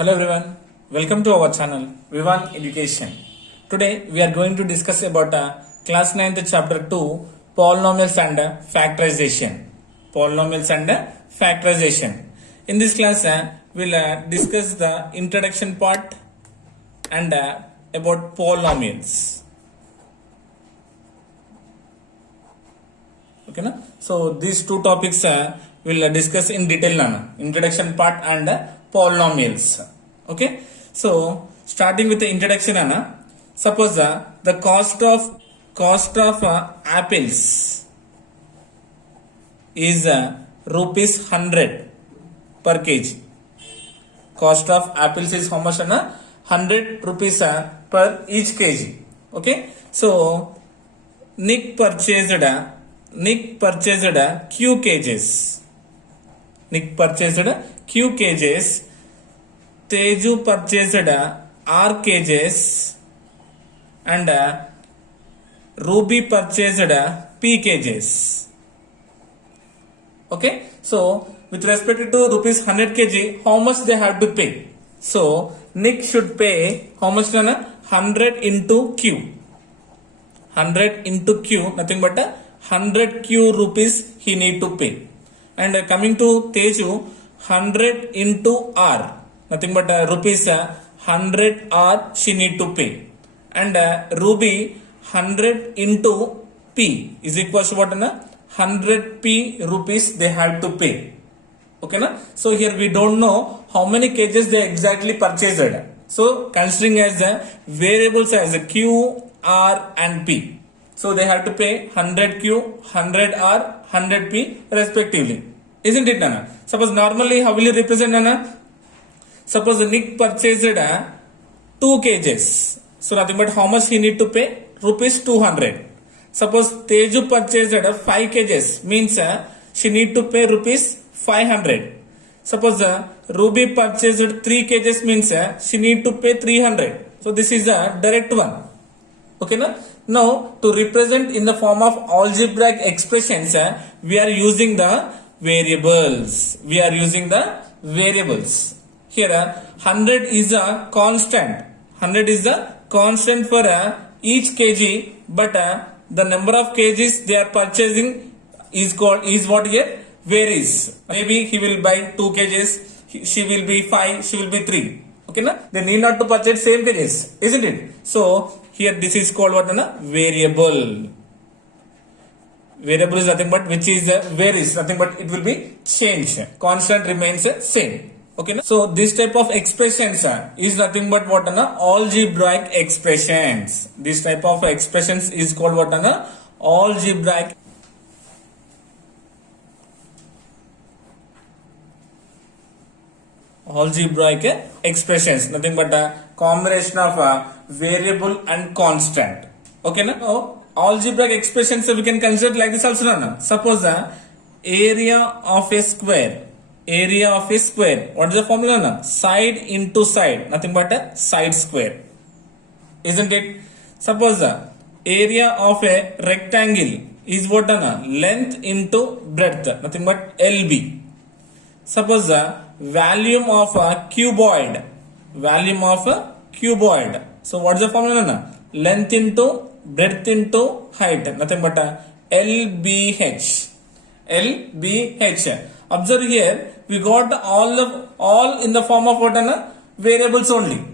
Hello everyone, welcome to our channel Vivan Education. Today we are going to discuss about class 9th chapter 2 polynomials and factorization. Polynomials and factorization. In this class we'll discuss the introduction part and about polynomials. Okay, na? So these two topics we'll discuss in detail now. Introduction part and polynomials. Okay, so starting with the introduction, suppose the cost of apples is rupees 100 per kg. Cost of apples is how much? 100 rupees per each kg. Okay, so Nick purchased Q kgs. Nick purchased Q kgs. Teju purchased R kgs. And Ruby purchased P kgs. Okay. So with respect to rupees 100 kg, how much they have to pay? So Nick should pay how much? 100 into Q. 100 into Q, nothing but 100 Q rupees he need to pay. And coming to Teju, 100 into R, nothing but rupees 100 R she need to pay. And Ruby, 100 into P is equal to what? 100 P rupees they have to pay. Okay, na? So here we don't know how many kgs they exactly purchased. So considering as variables as Q, R and P. So they have to pay 100Q, 100R, 100P respectively. Isn't it, Nana? Suppose normally how will you represent, Nana? Suppose Nick purchased 2 kgs. So nothing but how much he need to pay? Rupees 200. Suppose Teju purchased 5 kgs. Means she need to pay rupees 500. Suppose Ruby purchased 3 kgs. Means she need to pay 300. So this is a direct one. Okay, na? Now to represent in the form of algebraic expressions, we are using the variables. Here 100 is a constant. 100 is the constant for each kg, but the number of kgs they are purchasing is what here varies. Maybe he will buy 2 kgs, she will be 5, she will be 3. Okay, na? They need not to purchase same kgs, isn't it? So here this is called what? Variable. Variable is nothing but which is varies, nothing but it will be changed. Constant remains same. Okay, na? So this type of expressions is nothing but what? Algebraic expressions. This type of expressions is called what? Algebraic. Algebraic expressions, nothing but a combination of variable and constant. Okay, now algebraic expressions we can consider like this also. No? Suppose area of a square. What is the formula? No? Side into side, nothing but a side square, isn't it? Suppose area of a rectangle is what? Length into breadth, nothing but LB. Suppose volume of a cuboid. So what is the formula? Length into breadth into height, nothing but LBH. Observe here, we got all in the form of what? Variables only,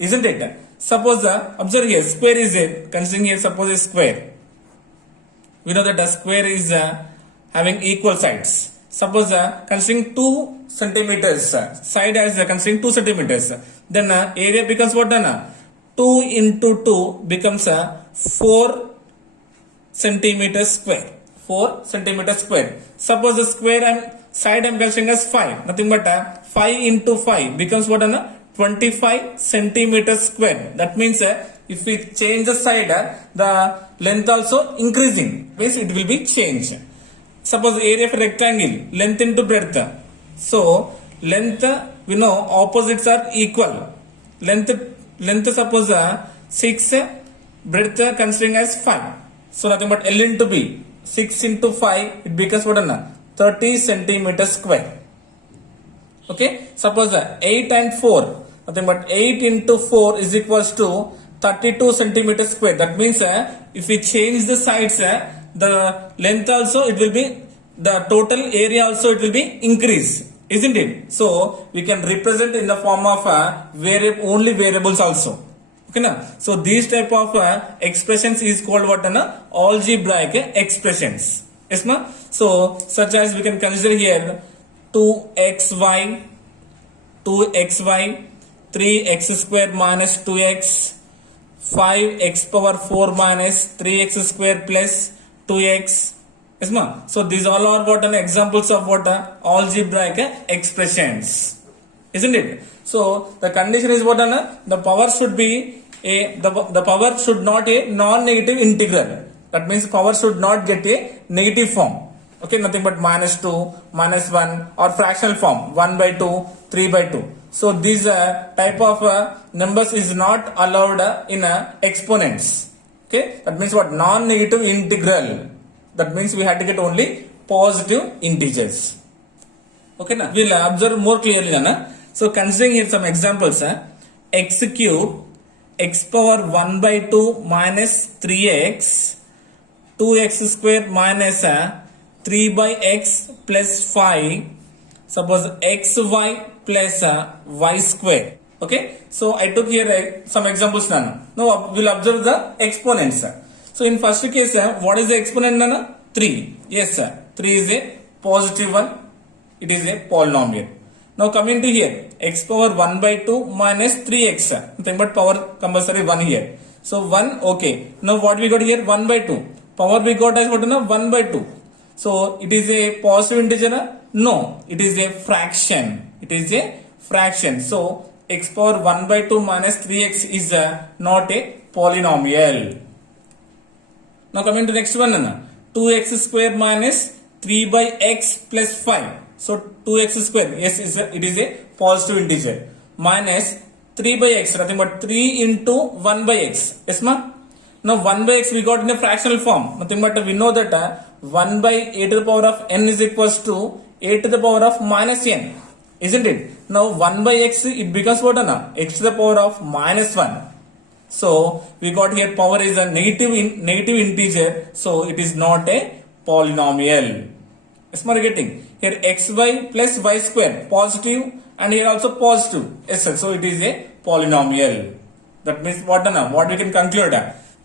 isn't it? Suppose observe here, square is a considering here. Suppose a square. We know that a square is having equal sides. Suppose considering 2 centimeters, side as considering 2 centimeters, then area becomes what? 2 into 2 becomes 4 centimeters square. 4 centimeters square. Suppose the square and side I am considering as 5, nothing but 5 into 5 becomes what? 25 centimeters square. That means if we change the side, the length also increasing, means it will be changed. Suppose area of a rectangle, length into breadth. So length, we know opposites are equal. Length suppose 6, breadth considering as 5. So nothing but L into B. 6 into 5, it becomes what? 30 centimeters square. Okay, suppose 8 and 4, nothing but 8 into 4 is equals to 32 centimeters square. That means if we change the sides, the length also it will be, the total area also it will be increase, isn't it? So we can represent in the form of only variables also. Okay na? So these type of expressions is called what na? Algebraic expressions. Yes ma? So such as we can consider here 2xy, 3x square minus 2x, 5x power 4 minus 3x square plus 2x. Yes ma? So these all are what an examples of what algebraic expressions, isn't it? So the condition is what the power should be the power should not a non-negative integral. That means power should not get a negative form. Okay, nothing but minus 2, minus 1 or fractional form 1 by 2, 3 by 2. So these type of numbers is not allowed in exponents. Okay, that means what? Non-negative integral. That means we had to get only positive integers. Okay, now we'll observe more clearly now. So considering here some examples, x cube, x power 1 by 2 minus 3x, 2x square minus 3 by x plus 5, suppose xy plus y square. Okay, so I took here some examples now. Now we'll observe the exponents. So in first case, what is the exponent nana? 3. Yes sir, 3 is a positive one. It is a polynomial. Now coming to here, x power 1 by 2 minus 3x. Nothing but power compulsory 1 here. So 1, okay. Now what we got here? 1 by 2. Power we got as what? 1 by 2. So it is a positive integer? No, it is a fraction. It is a fraction. So x power 1 by 2 minus 3x is not a polynomial. Now coming to next one, 2x square minus 3 by x plus 5. So 2x square, yes, it is a positive integer, minus 3 by x, nothing but 3 into 1 by x. Yes ma? Now 1 by x we got in a fractional form, nothing but we know that 1 by a to the power of n is equals to a to the power of minus n, isn't it? Now 1 by x it becomes what na? X to the power of minus 1. So we got here power is a negative integer, so it is not a polynomial. Yes, we are getting here xy plus y square positive and here also positive. Yes sir, so it is a polynomial. That means what we can conclude?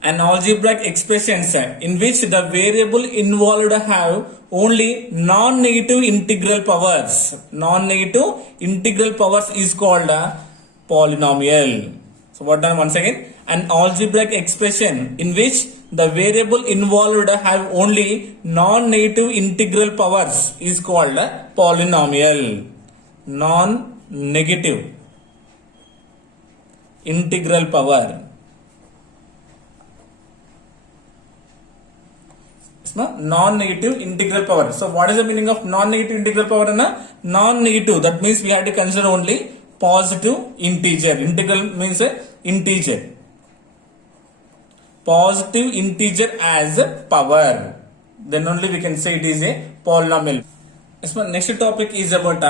An algebraic expressions in which the variable involved have only non-negative integral powers. Non-negative integral powers is called a polynomial. So what done once again? An algebraic expression in which the variable involved have only non-negative integral powers is called a polynomial. Non-negative integral power. Non-negative integral power. So what is the meaning of non-negative integral power? Non-negative, that means we have to consider only positive integer. Integral means integer. Positive integer as power, then only we can say it is a polynomial. Next topic is about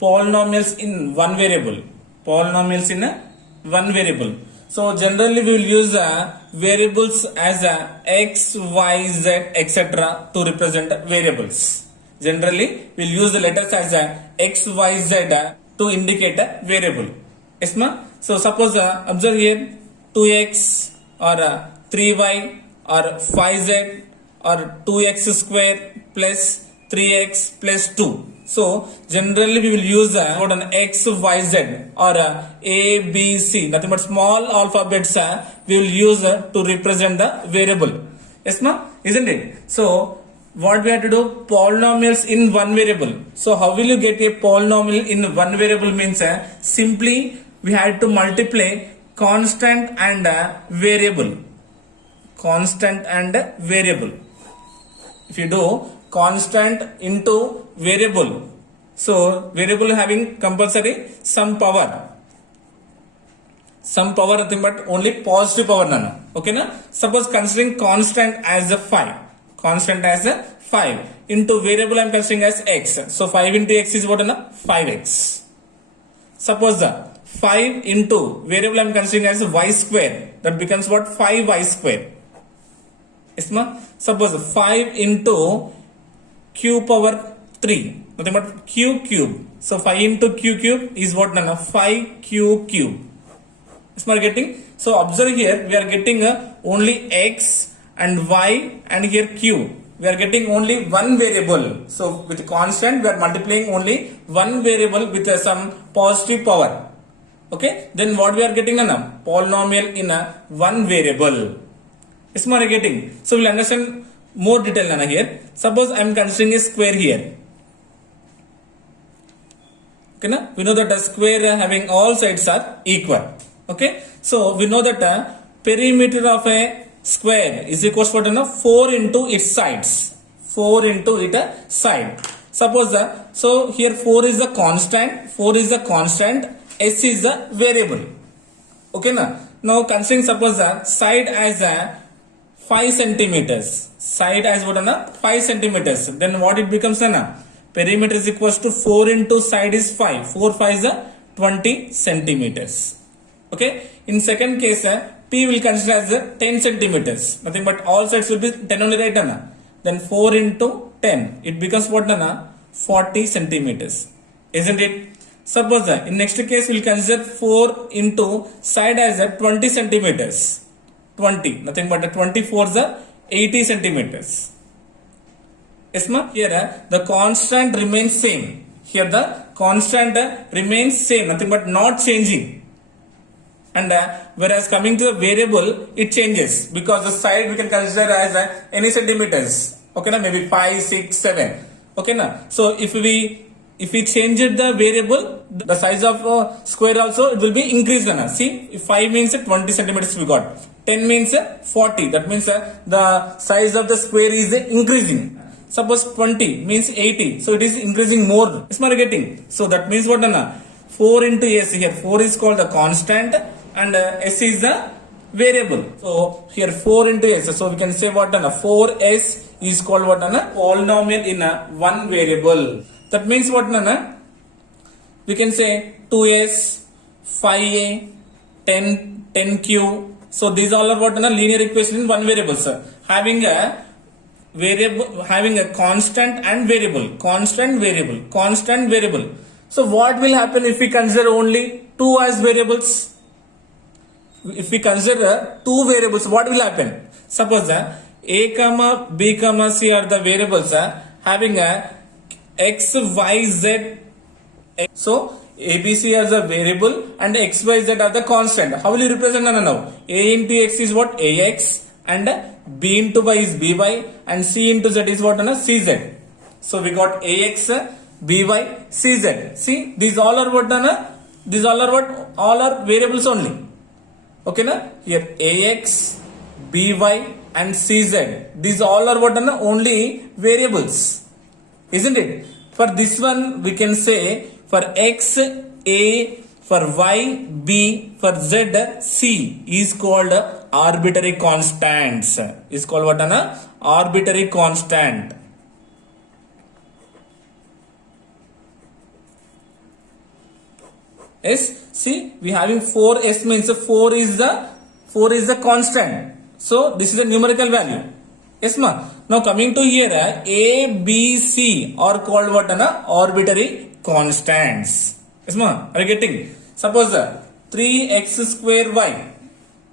polynomials in one variable. Polynomials in one variable. So generally we will use variables as x, y, z, etc. to represent variables. Generally we will use the letters as x, y, z to indicate a variable. Yes ma? So suppose observe here 2x or 3y or 5z or 2x square plus 3x plus 2. So generally we will use what an x, y, z or a, b, c, nothing but small alphabets we will use to represent the variable. Yes ma? Isn't it? So what we have to do? Polynomials in one variable. So how will you get a polynomial in one variable? Means simply we had to multiply constant and variable. Constant and variable. If you do constant into variable, so variable having compulsory some power. Some power nothing but only positive power nana. Okay na? Suppose considering constant as a 5. Constant as a 5 into variable I am considering as x. So 5 into x is what na? 5x. Suppose the 5 into variable I am considering as y square, that becomes what? 5y square. Isma? Suppose 5 into q power 3, nothing but q cube. So 5 into q cube is what? 5q cube. Isma getting? So observe here, we are getting only x and y and here q. We are getting only one variable. So with constant we are multiplying only one variable with some positive power. Okay, then what we are getting? Polynomial in a one variable. Is my getting? So we'll understand more detail here. Suppose I am considering a square here. Okay, na? We know that a square having all sides are equal. Okay, so we know that perimeter of a square is equals to 4 into its sides. 4 into its side. Suppose so here 4 is the constant. 4 is the constant. S is the variable. Okay, na? Now considering suppose side as 5 centimeters. Side as what? 5 centimeters. Then what it becomes? Perimeter is equals to 4 into side is 5. 4 5 is 20 centimeters. Okay. In second case, P will consider as 10 centimeters. Nothing but all sides will be 10 only, right? Then 4 into 10. It becomes what? 40 centimeters. Isn't it? Suppose in next case we will consider 4 into side as 20 centimeters. 20. Nothing but 24 is 80 centimeters. Isma? Here the constant remains same. Here the constant remains same. Nothing but not changing. And whereas coming to the variable, it changes because the side we can consider as any centimeters. Okay, na? Maybe 5, 6, 7. Okay, na? So if we change it the variable, the size of square also it will be increased. Na? See, if 5 means 20 centimeters we got. 10 means 40. That means the size of the square is increasing. Suppose 20 means 80. So it is increasing more. Is my getting? So that means what? 4 into s here. 4 is called the constant and s is the variable. So here 4 into s. So we can say what? 4s is called what? Polynomial in one variable. That means what? We can say 2s, 5a, 10q. So these all are what? Linear equation in one variable, sir. Having a variable, having a constant and variable, constant variable. So what will happen if we consider only two as variables? If we consider two variables, what will happen? Suppose a comma b comma c are the variables having a x y z. So ABC as a variable and XYZ are the constant. How will you represent now? A into X is what? AX and B into Y is BY and C into Z is what? CZ. So we got AX, BY, CZ. See, these all are what? These all are what? All are variables only. Okay, na? Here AX, BY and CZ. These all are what? Only variables. Isn't it? For this one we can say for X, A, for Y, B, for Z, C is called arbitrary constants. Is called what? Arbitrary constant. S. See, we having 4s means 4 is the constant. So this is a numerical value. Yes, ma. Now coming to here, A, B, C are called what? Arbitrary constants. Yes, ma. Are you getting? Suppose 3x square y.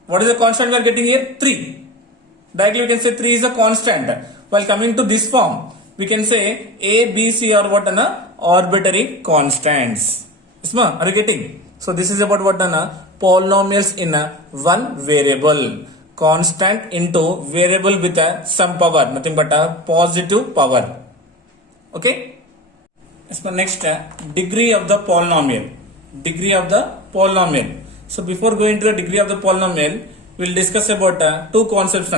What is the constant we are getting here? 3. Directly we can say 3 is a constant. While coming to this form, we can say A, B, C are what? Arbitrary constants. Yes, ma. Are you getting? So this is about what? Polynomials in one variable. Constant into variable with some power. Nothing but a positive power. Okay. As for next, degree of the polynomial. Degree of the polynomial. So before going to the degree of the polynomial, we will discuss about two concepts.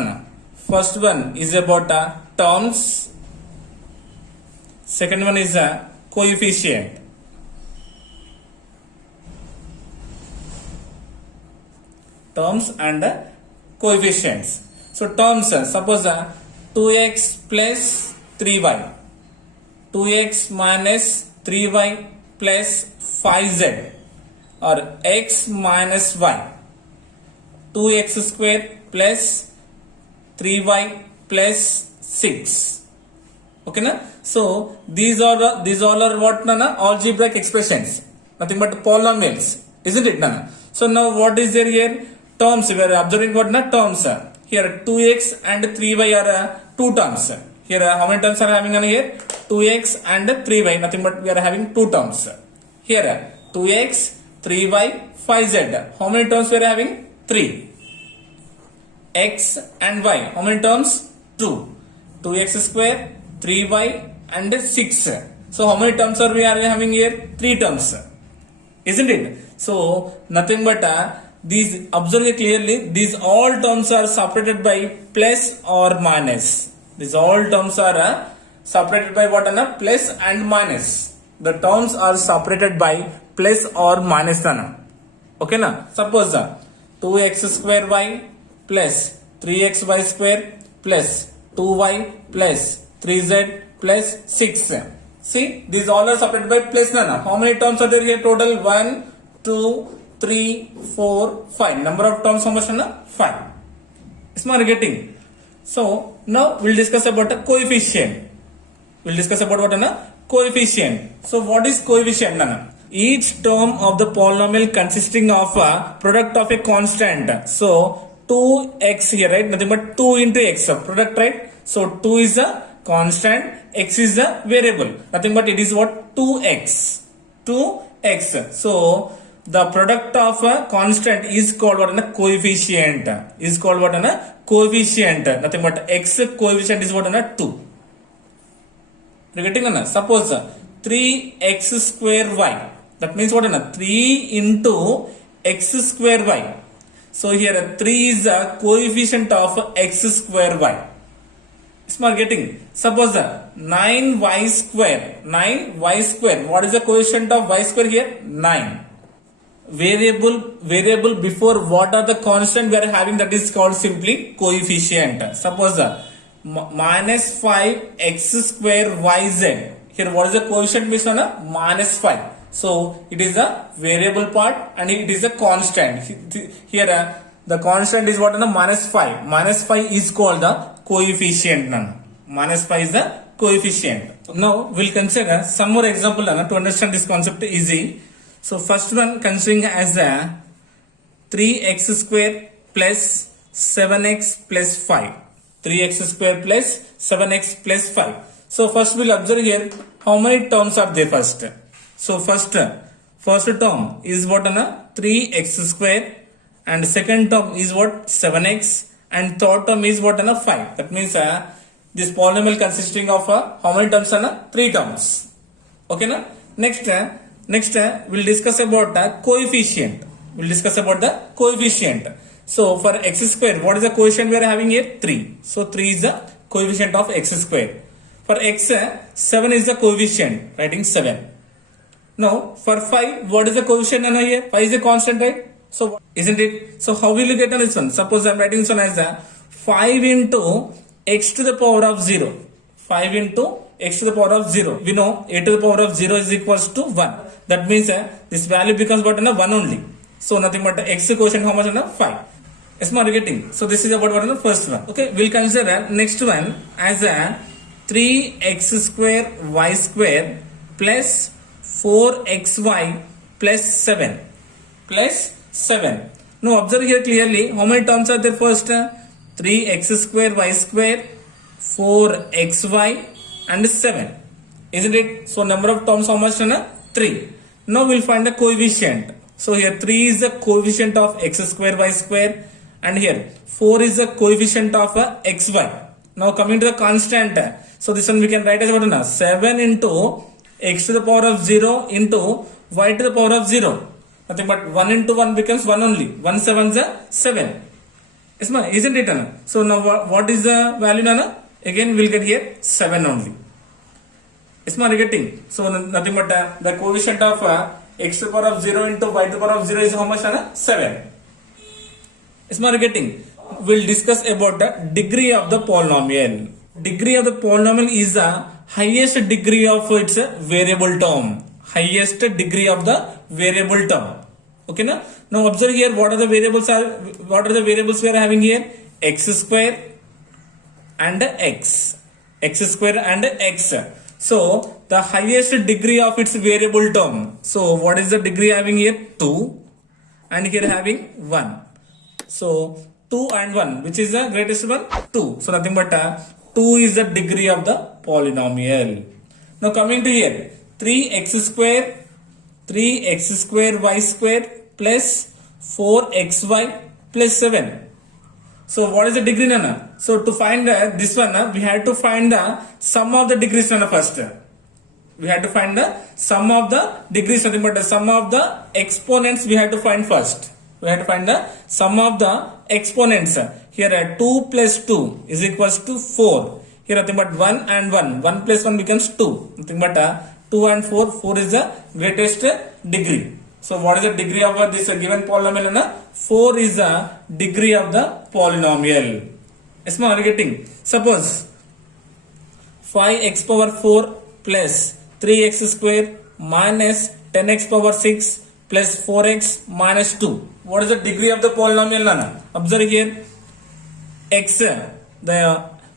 First one is about terms. Second one is coefficient. Terms and coefficients. So terms, suppose 2x plus 3y. 2x minus 3y plus 5z or x minus y, 2x square plus 3y plus 6. Okay na? So these all are what nana? Algebraic expressions, nothing but polynomials, isn't it nana? So now what is there here? Terms. We are observing what na? Terms. Here 2x and 3y are two terms. Here how many terms are having on here? 2x and 3y, nothing but we are having two terms. Here 2x, 3y, 5z. How many terms we are having? 3. X and y. How many terms? 2. 2x square, 3y and 6. So how many terms are we having here? 3 terms. Isn't it? So nothing but these, observe clearly, these all terms are separated by plus or minus. These all terms are separated by what? Plus and minus. The terms are separated by plus or minus. Okay na? Suppose 2x square y plus 3xy square plus 2y plus 3z plus 6. See, these all are separated by plus nana. How many terms are there here total? 1, 2, 3, 4, 5. Number of terms how much? 5. Is my getting? So now we'll discuss about a coefficient. We'll discuss about what? Coefficient. So what is coefficient? Each term of the polynomial consisting of a product of a constant. So 2x here, right? Nothing but 2 into x, product, right? So 2 is a constant, x is a variable. Nothing but it is what? 2x. 2x. So the product of a constant is called what? A coefficient. Is called what? A coefficient. Nothing but x coefficient is what? 2. You getting? Suppose 3x square y. That means what? 3 into x square y. So here 3 is a coefficient of x square y. Smart getting. Suppose 9y square. 9y square. What is the coefficient of y square here? 9. Variable before what are the constant we are having, that is called simply coefficient. Suppose minus 5x square yz. Here what is the coefficient based on minus 5. So it is a variable part and it is a constant. Here the constant is what? Minus 5. Minus 5 is called the coefficient. Minus 5 is the coefficient. Now we'll consider some more example to understand this concept easy. So first one considering as a 3x square plus 7x plus 5. 3x square plus 7x plus 5. So first we'll observe here how many terms are there first. So first term is what? 3x square, and second term is what? 7x, and third term is what? 5. That means this polynomial consisting of how many terms? 3 terms. Okay na? Next we'll discuss about the coefficient. We'll discuss about the coefficient. So for x square, what is the coefficient we are having here? 3. So 3 is the coefficient of x square. For x, 7 is the coefficient, writing 7. Now for 5, what is the coefficient here? 5 is a constant, right? So isn't it? So how will you get on this one? Suppose I am writing this one as a 5 into x to the power of 0. 5 into x to the power of 0. We know a to the power of 0 is equals to 1. That means this value becomes what? 1 only. So nothing but x quotient how much? 5. Yes, ma, getting. So this is about what? First one. Okay, we'll consider next one as a 3x square y square plus 4xy plus 7. Plus 7. Now observe here clearly how many terms are there first? 3x square y square, 4xy and 7. Isn't it? So number of terms how much? 3. Now we'll find the coefficient. So here 3 is the coefficient of x square y square, and here 4 is the coefficient of xy. Now coming to the constant. So this one we can write as what? 7 into x to the power of 0 into y to the power of 0. Nothing but 1 into 1 becomes 1 only. 1 7 is 7. Isn't it? So now what is the value? Again we'll get here 7 only. Is my getting? So nothing but the coefficient of x to the power of 0 into y to the power of 0 is how much? 7. Is my getting? We'll discuss about the degree of the polynomial. Degree of the polynomial is the highest degree of its variable term. Highest degree of the variable term. Okay, now observe here what are the variables we are having here? X square and x square and x. So the highest degree of its variable term. So what is the degree having here? 2, and here having 1. So 2 and 1, which is the greatest one? 2. So nothing but 2 is the degree of the polynomial. Now coming to here, 3x square y square plus 4xy plus 7. So what is the degree, Nana? So to find this one, we had to find the sum of the degrees, Nana, first. We had to find the sum of the degrees, nothing but the sum of the exponents we had to find first. We had to find the sum of the exponents. Here 2 plus 2 is equals to 4. Here nothing but 1 and 1. 1 plus 1 becomes 2. Nothing but 2 and 4. 4 is the greatest degree. So what is the degree of this given polynomial? 4 is the degree of the polynomial. Yes, ma'am, are you getting? Suppose 5x power 4 plus 3x square minus 10x power 6 plus 4x minus 2. What is the degree of the polynomial, Nana? Observe here. X,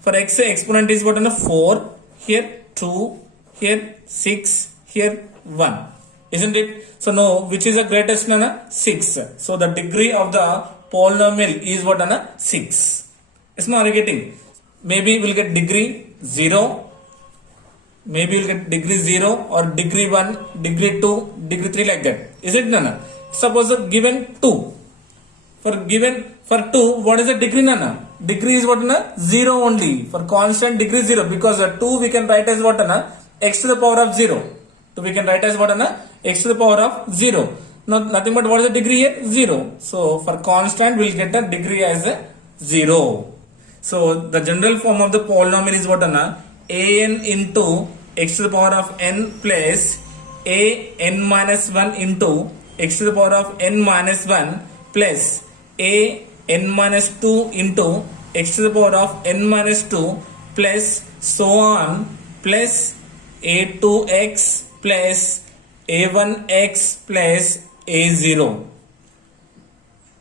for x exponent is what, Nana? 4. Here 2. Here 6. Here 1. Isn't it? So now which is the greatest, Nana? 6. So the degree of the polynomial is what, Nana? 6. Is not, are you getting? Maybe we'll get degree 0. Maybe you'll get degree 0 or degree 1, degree 2, degree 3, like that. Is it, Nana? Suppose given 2. For 2, what is the degree, Nana? Degree is what, Nana? 0 only. For constant degree 0, because 2 we can write as what, Nana? X to the power of 0. 2 we can write as what, Nana? X to the power of 0. Nothing but what is the degree here? 0. So for constant we'll get a degree as a 0. So the general form of the polynomial is what, Nana? An into x to the power of n plus a n minus 1 into x to the power of n minus 1 plus a n minus 2 into x to the power of n minus 2 plus so on plus a2x plus a1x plus a0.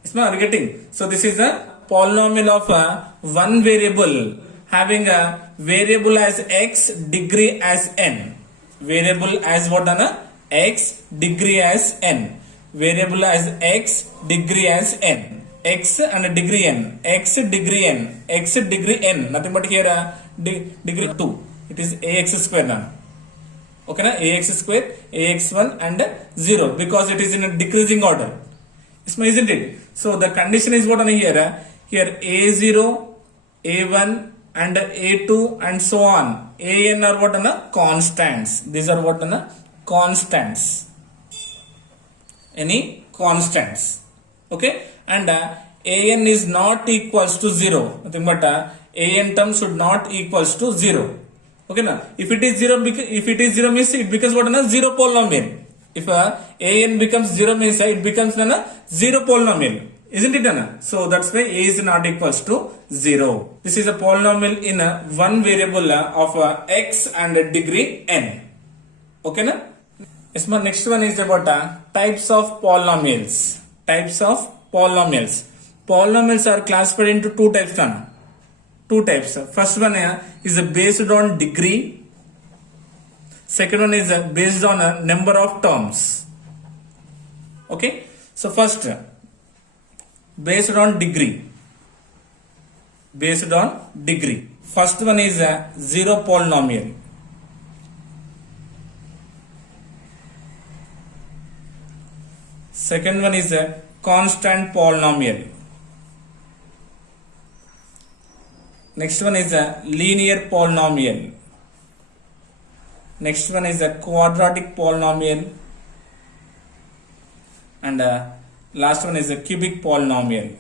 Is my getting? So this is a polynomial of one variable having a variable as x, degree as n. Variable as what, Anna? X, degree as n. Variable as x, degree as n. X and degree n. X, degree n. X, degree n. Nothing but here degree 2. It is ax square now. Okay, na? Ax square, ax1 and 0, because it is in a decreasing order. Isn't it? So the condition is what on here? Here a0, a1 and a2 and so on. An are what on a constants. These are what on a constants. Any constants. Okay, and an is not equals to 0. Nothing but an term should not equals to 0. Okay, na? If it is 0 means it becomes what, na? 0 polynomial. If an becomes 0 means it becomes, na? 0 polynomial. Isn't it, na? So that's why a is not equals to 0. This is a polynomial in one variable of x and degree n. Okay, na? Yes, ma. Next one is about types of polynomials. Types of polynomials. Polynomials are classified into two types, na? Two types. First one is based on degree. Second one is based on a number of terms. Okay. So first, based on degree. Based on degree. First one is a zero polynomial. Second one is a constant polynomial. Next one is a linear polynomial. Next one is a quadratic polynomial. And last one is a cubic polynomial.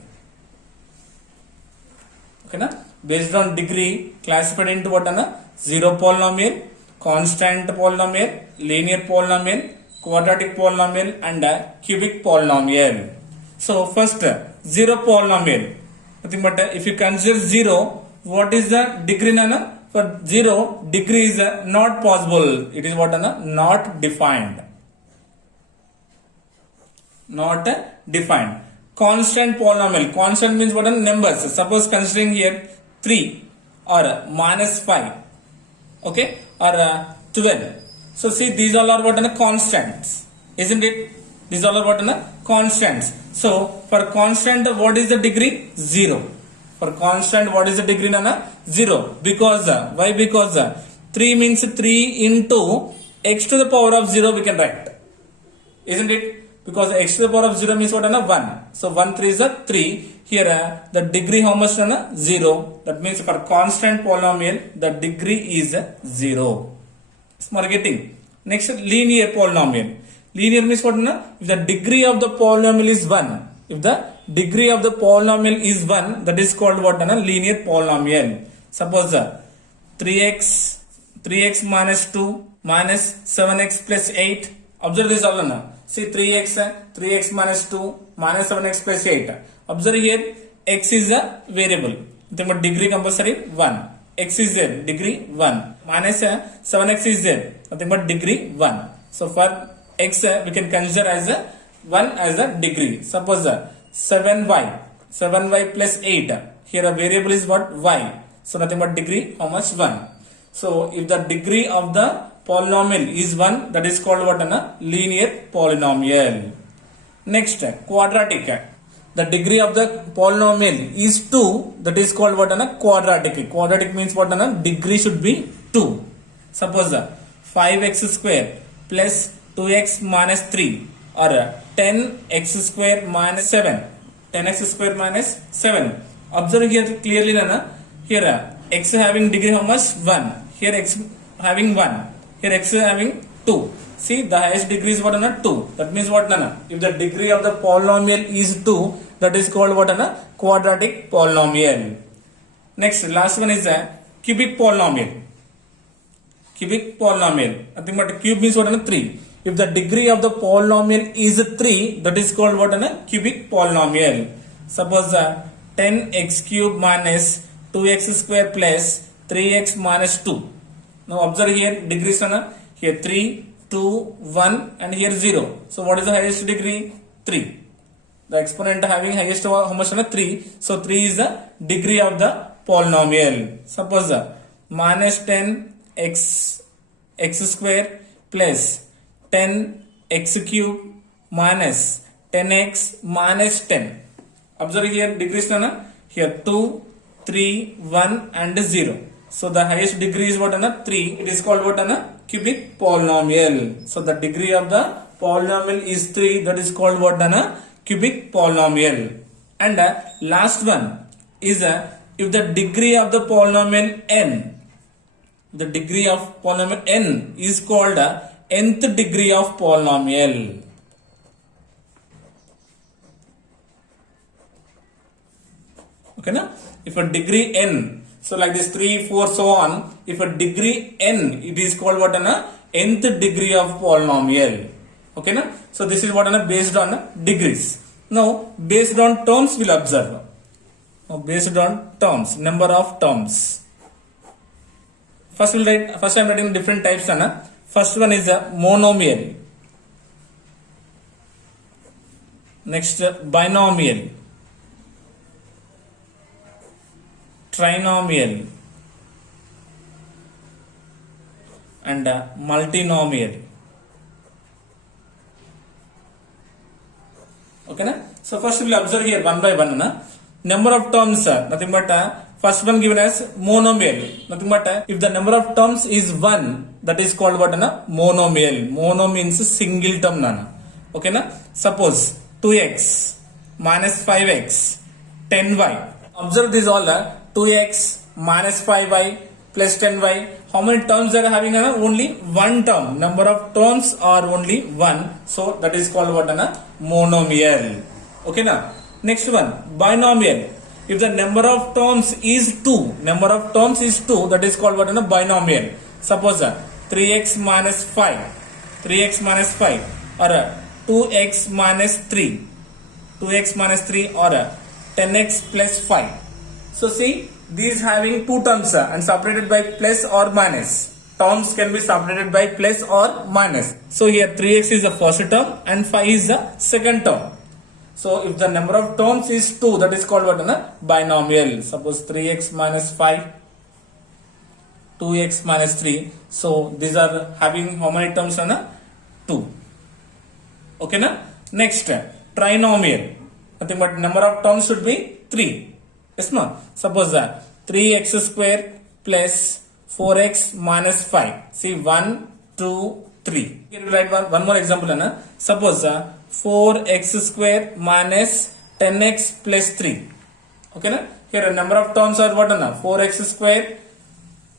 Okay, na? Based on degree, classified into what? Zero polynomial, constant polynomial, linear polynomial, quadratic polynomial, and cubic polynomial. So first, zero polynomial. Nothing but if you consider 0, what is the degree, Nana? For 0, degree is not possible. It is what, Nana? Not defined. not defined. Constant polynomial. Constant means what are numbers. Suppose considering here 3 or minus 5, okay, or 12. So see, these all are what are constants, isn't it? These all are what are constants. So for constant, what is the degree? 0. For constant, what is the degree? Nana? 0. Because why? Because 3 means 3 into x to the power of 0 we can write, isn't it? Because x to the power of 0 means what? 1. So 1 3 is a 3. Here the degree how much? 0. That means for constant polynomial the degree is 0. Smart getting. Next, linear polynomial. Linear means what? If the degree of the polynomial is 1. If the degree of the polynomial is 1, that is called what? Linear polynomial. Suppose 3x minus 2 minus 7x plus 8. Observe this all. See 3x minus 2 minus 7x plus 8. Observe here, x is a variable. Then degree compulsory 1. X is there, degree 1. Minus 7x is there, nothing but degree 1. So for x we can consider as a 1 as a degree. Suppose 7y plus 8. Here a variable is what? Y. So nothing but degree how much? 1. So if the degree of the polynomial is 1, that is called what? Linear polynomial. Next, quadratic. The degree of the polynomial is 2, that is called what? Quadratic. Quadratic means what? Degree should be 2. Suppose 5x square plus 2x minus 3 or 10x square minus 7. 10x square minus 7. Observe here clearly, here x having degree how much? 1. Here x having 1. Here x is having 2. See, the highest degree is what? 2. That means what? If the degree of the polynomial is 2, that is called what? Quadratic polynomial. Next, last one is a cubic polynomial. Cubic polynomial. Nothing but cube means what? 3. If the degree of the polynomial is 3, that is called what? Cubic polynomial. Suppose 10x cube minus 2x square plus 3x minus 2. Now observe here degrees, here 3, 2, 1 and here 0. So what is the highest degree? 3. The exponent having highest how much? 3. So 3 is the degree of the polynomial. Suppose minus 10x x square plus 10x cube minus 10x minus 10. Observe here degrees, here 2, 3, 1 and 0. So the highest degree is what? 3. It is called what? Cubic polynomial. So the degree of the polynomial is 3. That is called what? Cubic polynomial. And last one is if the degree of the polynomial n, the degree of polynomial n is called nth degree of polynomial. Okay, na? If a degree n, so like this 3, 4, so on. If a degree n, it is called what? Nth degree of polynomial. Okay, na? So this is what? Based on degrees. Now based on terms we'll observe. Now based on terms, number of terms. First we'll write. First I'm writing different types. First one is a monomial. Next binomial. Trinomial and multinomial. Okay, na? So first we will observe here one by one. Number of terms, nothing but first one given as monomial. Nothing but if the number of terms is 1, that is called what? Monomial. Mono means single term. Okay, na? Suppose 2x minus 5x 10y. Observe this all. 2x minus 5y plus 10y. How many terms they are having? Only one term. Number of terms are only 1. So that is called what? Monomial. Okay, na? Next one, binomial. If the number of terms is 2, that is called what? Binomial. Suppose 3x minus 5 or 2x minus 3 or 10x plus 5. So see, these having two terms and separated by plus or minus. terms can be separated by plus or minus. So here 3x is the first term and 5 is the second term. So if the number of terms is 2, that is called what? Binomial. Suppose 3x minus 5, 2x minus 3. So these are having how many terms? 2. Okay na? Next, trinomial. Nothing but number of terms should be 3. Yes ma? Suppose 3x square plus 4x minus 5. See 1, 2, 3. Here we write one more example. Suppose 4x square minus 10x plus 3. Okay na? Here number of terms are what? 4x square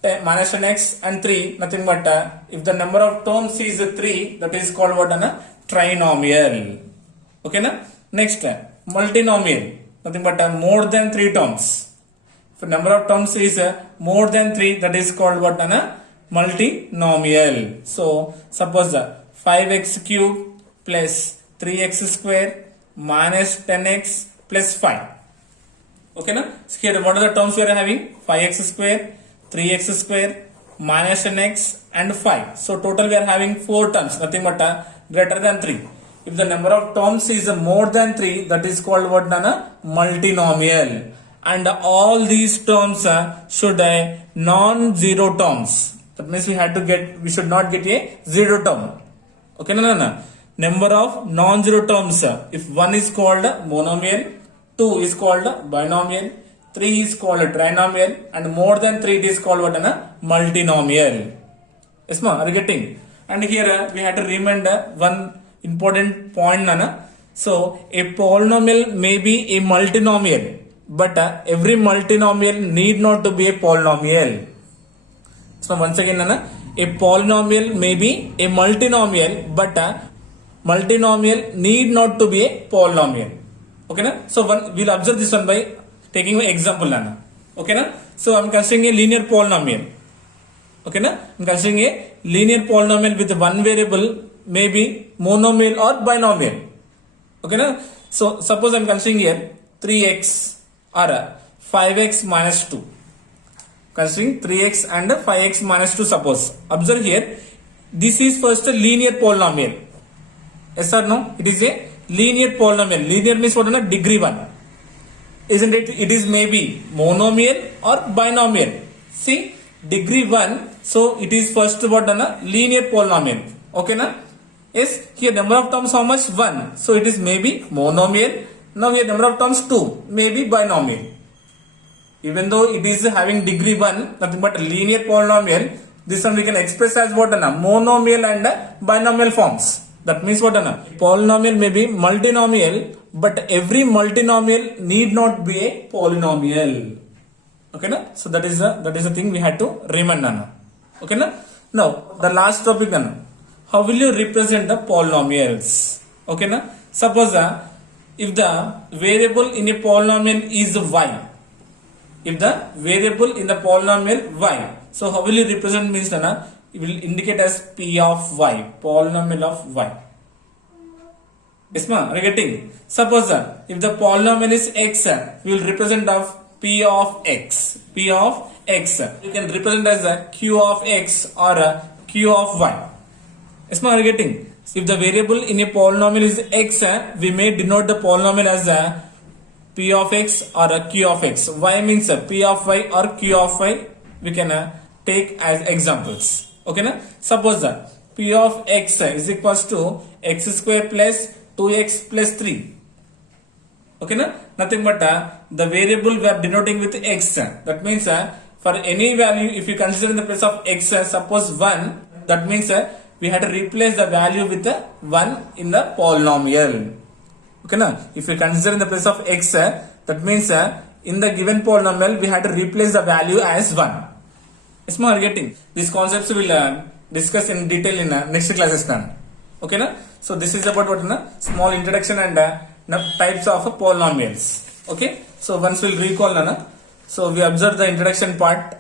minus 10x and 3. Nothing but if the number of terms is 3, that is called what? Trinomial. Okay na? Next, multinomial. Nothing but more than 3 terms. If number of terms is more than 3, that is called what? Multinomial. So suppose 5x cube plus 3x square minus 10x plus 5. Okay na? So here what are the terms we are having? 5x square, 3x square, minus 10x and 5. So total we are having 4 terms. Nothing but greater than 3. If the number of terms is more than 3, that is called what? Multinomial. And all these terms should non-zero terms. That means we should not get a zero term. Okay, no. Number of non-zero terms. If 1 is called monomial, 2 is called binomial, 3 is called trinomial, and more than 3 it is called what? Multinomial. Yes, ma? Are you getting? And here we have to remember one important point. So a polynomial may be a multinomial, but every multinomial need not to be a polynomial. So once again, a polynomial may be a multinomial, but multinomial need not to be a polynomial. Okay na? So we'll observe this one by taking an example. Okay na? So I'm considering a linear polynomial. Okay na? I'm considering a linear polynomial with one variable, maybe monomial or binomial. Okay na? So suppose I'm considering here 3x or 5x minus 2. Considering 3x and 5x minus 2, suppose. Observe here, this is first a linear polynomial. Yes or no? It is a linear polynomial. Linear means what? Degree 1. Isn't it? It is maybe monomial or binomial. See, degree 1. So it is first what? Linear polynomial. Okay na? Yes, here number of terms how much? 1. So it is maybe monomial. Now here number of terms 2. Maybe binomial. Even though it is having degree 1, nothing but linear polynomial, this one we can express as what? Monomial and binomial forms. That means what? Polynomial may be multinomial, but every multinomial need not be a polynomial. Okay na? So that is the thing we had to remember. Okay na? Now the last topic. How will you represent the polynomials? Okay na? Suppose if the variable in a polynomial is y. If the variable in the polynomial y. So how will you represent means it will indicate as p of y. Polynomial of y. Yes ma? Are you getting? Suppose if the polynomial is x, we will represent of p of x. P of x. You can represent as q of x or q of y. Yes ma? Are you getting? If the variable in a polynomial is x, we may denote the polynomial as p of x or q of x. Y means p of y or q of y. We can take as examples. Okay na? Suppose p of x is equals to x square plus 2x plus 3. Okay na? Nothing but the variable we are denoting with x. That means for any value, if you consider in the place of x, suppose 1, that means we have to replace the value with 1 in the polynomial. Okay na? If you consider in the place of x, that means in the given polynomial we have to replace the value as 1. Yes, ma, are you getting? These concepts we will discuss in detail in next classes. Okay na? So this is about what small introduction and types of polynomials. Okay. So once we'll recall so we observed the introduction part.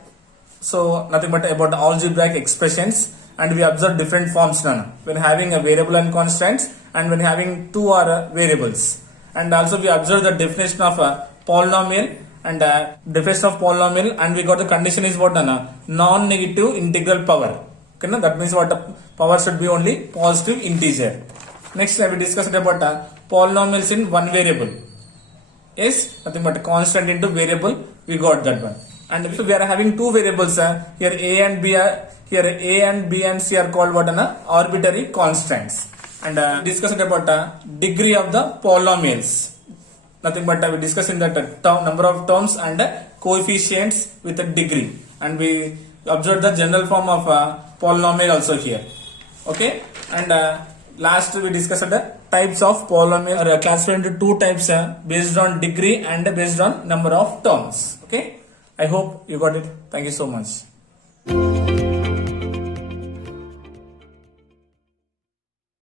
So nothing but about algebraic expressions, and we observe different forms when having a variable and constants, and when having two or variables. And also we observe the definition of a polynomial and definition of polynomial, and we got the condition is what non-negative integral power. Okay, no? That means what? Power should be only positive integer. Next, we discussed about polynomials in one variable. Yes, nothing but constant into variable. We got that one. And if we are having two variables, here A and B are and C are called what? Arbitrary constants. And discussed about degree of the polynomials. Nothing but we discussed in that number of terms and coefficients with a degree. And we observed the general form of polynomial also here. Okay, and last we discussed the types of polynomial are classified into two types based on degree and based on number of terms. Okay, I hope you got it. Thank you so much.